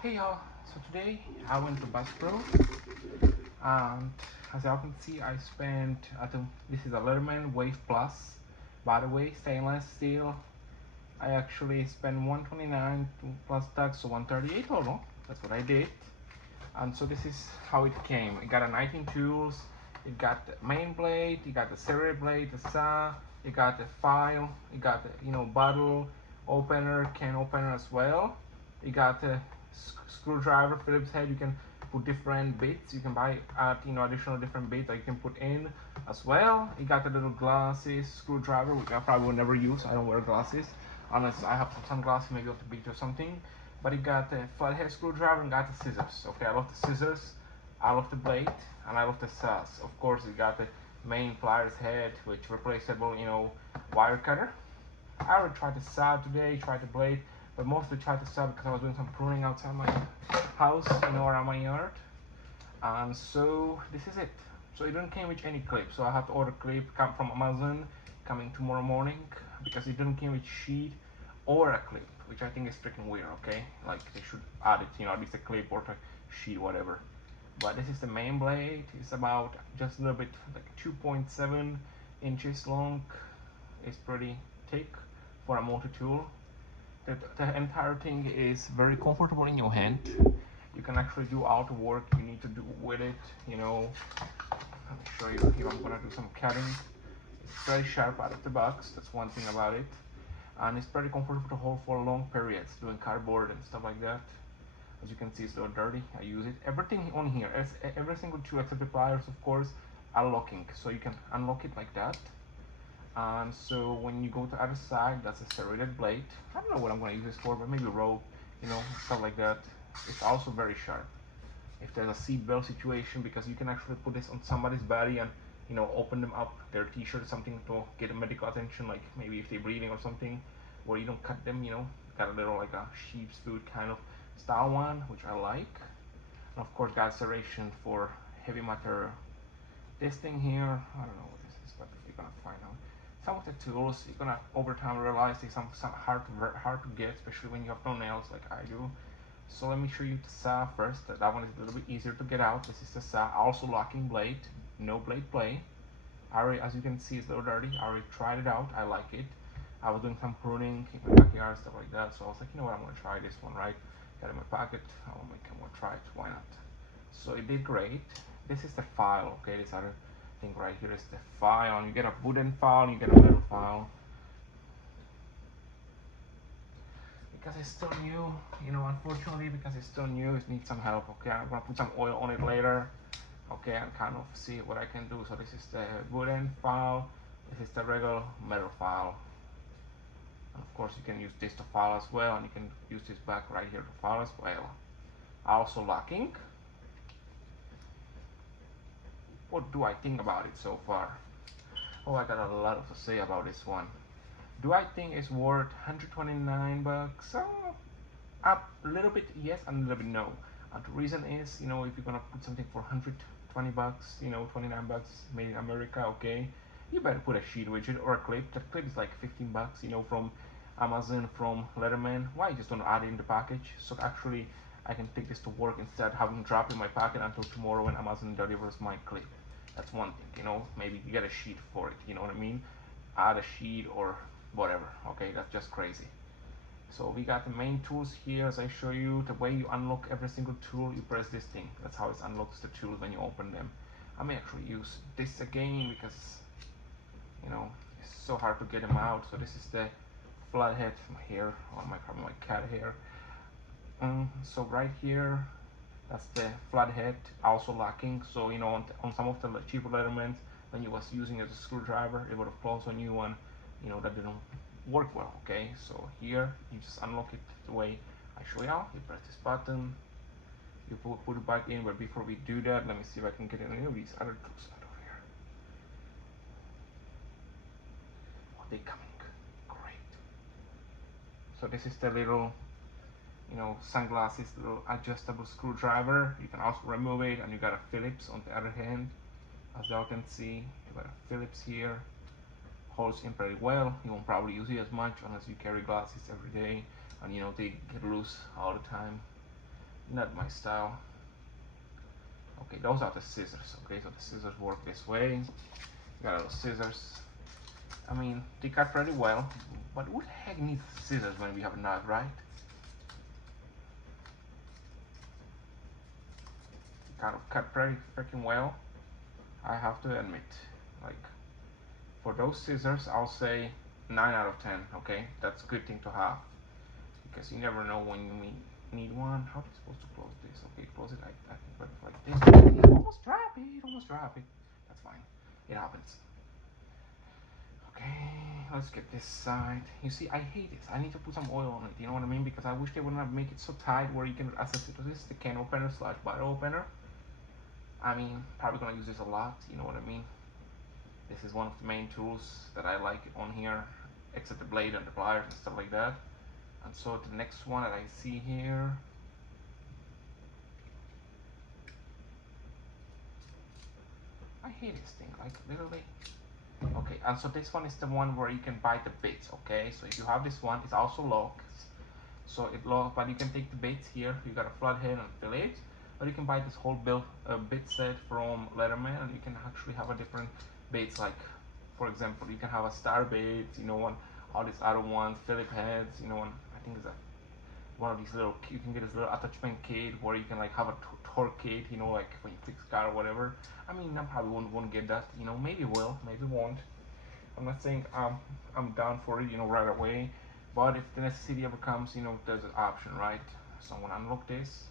Hey y'all, so today I went to Bass Pro and as y'all can see I spent, this is a Leatherman Wave Plus, by the way, stainless steel. I actually spent 129 plus tax, so 138 total, that's what I did. And so this is how it came. It got a 19 tools, it got the main blade, it got the serrated blade, the saw, it got the file, it got the bottle opener, can opener as well. You got the screwdriver, Phillips head. You can put different bits. You can buy additional different bits that you can put in as well. You got the little glasses screwdriver, which I probably will never use. I don't wear glasses unless I have some sunglasses, maybe off the beach or something. But it got the flathead screwdriver and got the scissors. Okay, I love the scissors, I love the blade, and I love the saws. Of course, it got the main pliers head, which replaceable, wire cutter. I already tried the saw today, tried the blade, but mostly tried the saw because I was doing some pruning outside my house, around my yard. And so this is it. So it didn't came with any clip, so I have to order clip come from Amazon coming tomorrow morning because it didn't came with sheet or a clip, which I think is freaking weird. Okay, like they should add it, at least a clip or a sheet, whatever. But this is the main blade. It's about just a little bit like 2.7 inches long. It's pretty thick for a multi-tool. The entire thing is very comfortable in your hand. You can actually do all the work you need to do with it. Let me show you here. I'm gonna do some cutting. It's very sharp out of the box. That's one thing about it, and it's pretty comfortable to hold for long periods, doing cardboard and stuff like that. As you can see, it's a little dirty. I use it. Everything on here, every single tool except the pliers, of course, are locking, so you can unlock it like that. And so when you go to the other side, that's a serrated blade. I don't know what I'm going to use this for, but maybe rope, stuff like that. It's also very sharp. If there's a seat belt situation, because you can actually put this on somebody's body and open them up, their t-shirt, something to get a medical attention, like maybe if they're bleeding or something, where you don't cut them, got a little like a sheep's foot kind of style one, which I like. And of course got serration for heavy material. This thing here, I don't know what this is, but you're gonna find out. Some of the tools you're gonna over time realize they some hard to get, especially when you have no nails like I do. So let me show you the saw first. That one is a little bit easier to get out. This is the saw, also locking blade, no blade play. As you can see, it's a little dirty. I already tried it out. I like it. I was doing some pruning in my backyard, stuff like that. So I was like, you know what, I'm gonna try this one, right? Got it in my pocket. I'm gonna try it. Why not? So it did great. This is the file. Okay, this other thing right here is the file. You get a wooden file, and you get a metal file. Because it's still new, unfortunately, because it's still new, it needs some help. Okay, I'm gonna put some oil on it later. Okay, and kind of see what I can do. So this is the wooden file. This is the regular metal file. And of course, you can use this to file as well, and you can use this back right here to file as well. Also locking. What do I think about it so far? Oh, I got a lot to say about this one. Do I think it's worth 129 bucks? Up a little bit yes and a little bit no. And the reason is, if you're gonna put something for 120 bucks, 29 bucks made in America, okay, you better put a sheet widget or a clip. The clip is like 15 bucks, from Amazon, from Leatherman. Why just don't add it in the package? So actually, I can take this to work instead of having drop in my pocket until tomorrow when Amazon delivers my clip. That's one thing, maybe you get a sheet for it, you know what I mean? Add a sheet or whatever, okay, that's just crazy. So we got the main tools here. As I show you, the way you unlock every single tool, you press this thing. That's how it unlocks the tools when you open them. I may actually use this again because it's so hard to get them out. So this is the flathead here on my cat hair. So right here, that's the flathead, also locking. So on some of the cheaper Leathermans, when you was using it as a screwdriver, it would have closed on you one, that didn't work well. Okay, so here you just unlock it the way I show you. You press this button, you put it back in. But before we do that, let me see if I can get any of these other tools out of here. Oh, they coming. Great. So this is the little sunglasses, little adjustable screwdriver. You can also remove it, and you got a Phillips on the other hand. As y'all can see, you got a Phillips here. Holds in pretty well. You won't probably use it as much unless you carry glasses every day, and they get loose all the time. not my style. Okay, those are the scissors. Okay, so the scissors work this way. You got little scissors. I mean, they cut pretty well, but who the heck needs scissors when we have a knife, right? They kind of cut pretty freaking well, I have to admit. Like, for those scissors, I'll say 9 out of 10, okay? That's a good thing to have, because you never know when you need one. How are you supposed to close this? Okay, close it like this. Almost drop it, almost drop it. That's fine, it happens. Okay, let's get this side. You see, I hate this. I need to put some oil on it, you know what I mean? Because I wish they would not make it so tight where you can access it to this, the can opener slash bottle opener. I mean, probably gonna use this a lot, you know what I mean? This is one of the main tools that I like on here, except the blade and the pliers and stuff like that. And so the next one that I see here, I hate this thing, like literally. Okay, and so this one is the one where you can buy the bits, okay? So if you have this one, it's also locked. So it locks, but you can take the bits here. You got a flathead and fillet, or you can buy this whole bit set from Leatherman, and you can actually have a different baits. Like, for example, you can have a star bait, you know, all these other ones, Phillip heads, you know, I think it's a one of these little, you can get this little attachment kit where you can like have a torque kit, you know, like when you fix car or whatever. I mean, I probably won't get that, you know, maybe will, maybe won't. I'm not saying I'm down for it, you know, right away, but if the necessity ever comes, you know, there's an option, right? So I'm gonna unlock this.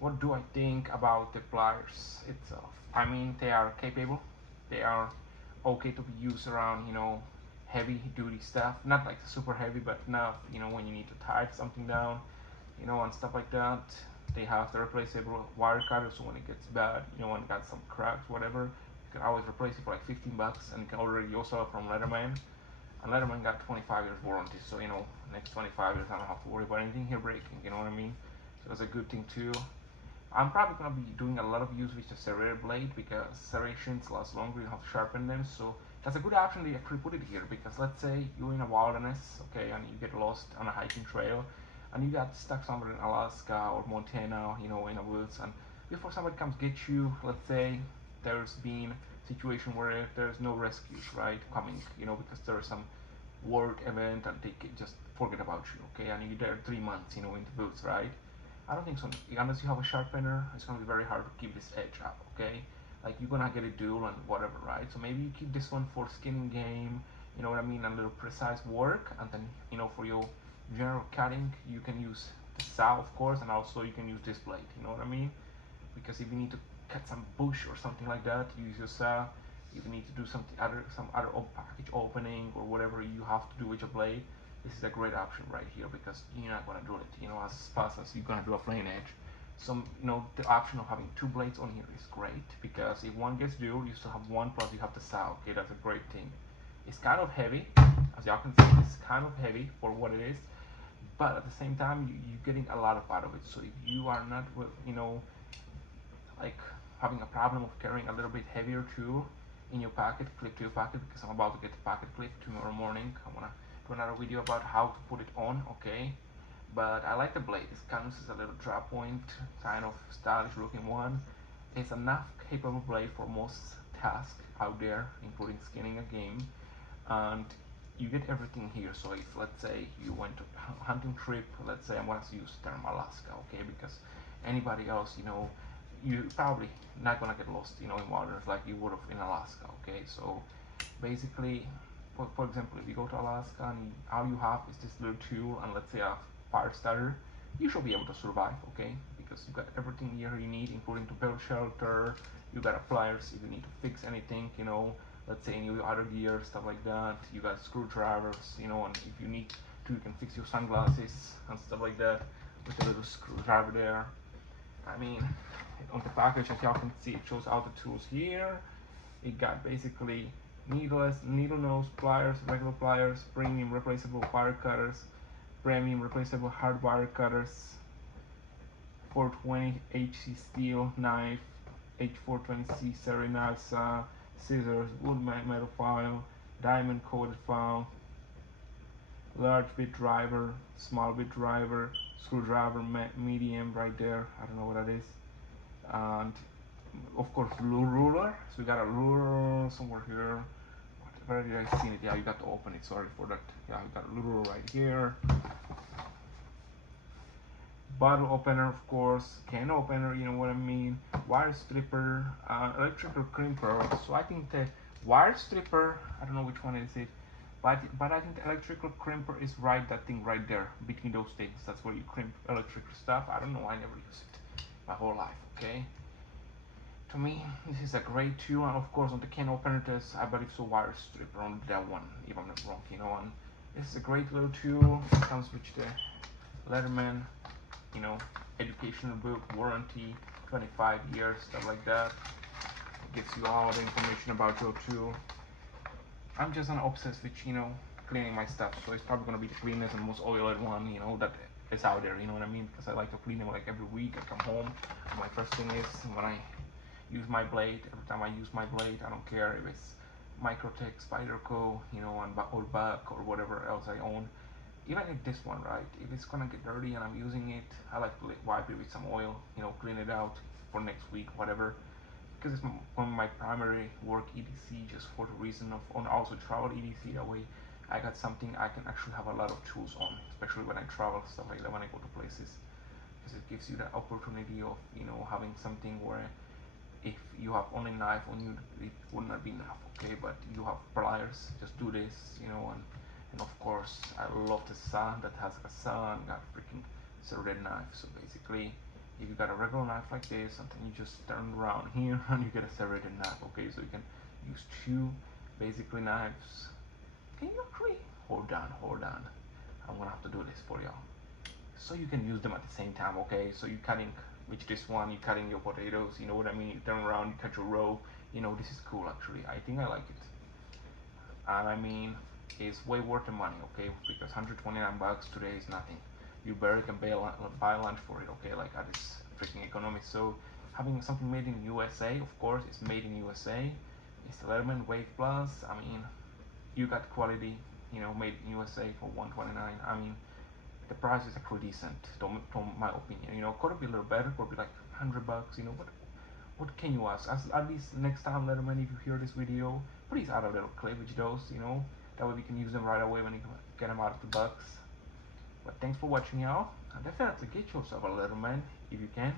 What do I think about the pliers itself? I mean, they are capable. They are okay to be used around, you know, heavy duty stuff. Not like super heavy, but enough, you know, when you need to tie something down, you know, and stuff like that. They have the replaceable wire cutter, so when it gets bad, you know, when it got some cracks, whatever, you can always replace it for like 15 bucks, and you can order it yourself from Leatherman. And Leatherman got 25 years warranty, so you know, next 25 years I don't have to worry about anything here breaking. You know what I mean? So that's a good thing too. I'm probably gonna be doing a lot of use with the serrated blade because serrations last longer, you have to sharpen them. So that's a good option they actually put it here, because let's say you're in a wilderness, okay, and you get lost on a hiking trail and you got stuck somewhere in Alaska or Montana, you know, in the woods, and before somebody comes get you, let's say there's been a situation where there's no rescues, right, coming, you know, because there's some work event and they just forget about you, okay, and you're there 3 months, you know, in the woods, right? I don't think so. Unless you have a sharpener, it's gonna be very hard to keep this edge up, okay? Like you're gonna get a dual and whatever, right? So maybe you keep this one for skinning game, you know what I mean, a little precise work, and then, you know, for your general cutting, you can use the saw, of course, and also you can use this blade, you know what I mean? Because if you need to cut some bush or something like that, use your saw. If you need to do some other package opening or whatever you have to do with your blade, this is a great option right here, because you're not gonna do it, you know, as fast as you're gonna do a plain edge. So, you know, the option of having two blades on here is great, because if one gets dual, you still have one, plus you have the saw. Okay, that's a great thing. It's kind of heavy, as y'all can see. It's kind of heavy for what it is, but at the same time, you're getting a lot out of it. So if you are not, you know, like having a problem of carrying a little bit heavier tool in your pocket, clip to your pocket, because I'm about to get the pocket clip tomorrow morning. I wanna do another video about how to put it on, okay? But I like the blade. This kind of is a little drop point, kind of stylish looking one. It's enough capable blade for most tasks out there, including skinning a game. And you get everything here. So if, let's say, you went to a hunting trip, let's say I'm gonna use the term Alaska, okay, because anybody else, you know, you probably not gonna get lost, you know, in waters like you would have in Alaska, okay? So basically, for example, if you go to Alaska and all you have is this little tool and let's say a fire starter, you should be able to survive, okay? Because you got everything here you need, including to build shelter. You got a pliers if you need to fix anything, you know, let's say in your other gear, stuff like that. You got screwdrivers, you know, and if you need to, you can fix your sunglasses and stuff like that with a little screwdriver there. I mean, on the package, as y'all can see, it shows all the tools here. It got basically needle nose pliers, regular pliers, premium replaceable wire cutters, premium replaceable hard wire cutters, 420 HC steel knife, H420C serrated knife saw, scissors, wood metal file, diamond coated file, large bit driver, small bit driver, screwdriver medium right there. I don't know what that is. And of course ruler. So we got a ruler somewhere here. Where did I see it? Yeah, you got to open it. Sorry for that. Yeah, you got a ruler right here. Bottle opener, of course, can opener, you know what I mean, wire stripper, electrical crimper. So I think the wire stripper, I don't know which one is it, but I think the electrical crimper is right, that thing right there between those things. That's where you crimp electrical stuff. I don't know, I never use it my whole life. Okay, to me this is a great tool. And of course on the can opener there's, I believe, so wire stripper on that one, if I'm not wrong, you know. And this is a great little tool. It comes with the Leatherman, you know, educational book, warranty, 25 years, stuff like that. It gives you all the information about your tool. I'm just an obsessed with, you know, cleaning my stuff, so it's probably gonna be the cleanest and most oiled one, you know, that is out there, you know what I mean? Because I like to clean them like every week. I come home, and my first thing is when I use my blade. Every time I use my blade, I don't care if it's Microtech, Spyderco, you know, or Buck or whatever else I own. Even if this one, right, if it's gonna get dirty and I'm using it, I like to wipe it with some oil, you know, clean it out for next week, whatever. Because it's one of my primary work EDC, just for the reason of, on also travel EDC. That way, I got something I can actually have a lot of tools on, especially when I travel, stuff like that, when I go to places. Because it gives you the opportunity of, you know, having something where if you have only knife on you, it would not be enough. Okay, but you have pliers, just do this, you know. And of course I love the saw that has a saw and got freaking serrated knife. So basically, if you got a regular knife like this, and then you just turn around here and you get a serrated knife. Okay, so you can use two basically knives. Can you actually hold on, I'm gonna have to do this for y'all, so you can use them at the same time. Okay, so you cutting with this one, you cutting your potatoes, you know what I mean, you turn around, you cut your row, you know. This is cool actually, I think I like it. And I mean, it's way worth the money. Okay, because 129 bucks today is nothing. You barely can buy lunch for it. Okay, like at this freaking economy. So having something made in USA, of course it's made in USA. It's the Leatherman Wave Plus. I mean, you got quality, you know, made in USA for 129. I mean, the price is actually decent, to my opinion. You know, could be a little better, could be like 100 bucks, you know, but what can you ask? At least next time, Letterman, if you hear this video, please add a little clip with those, you know, that way we can use them right away when you get them out of the box. But thanks for watching, y'all. And definitely get yourself a Letterman if you can.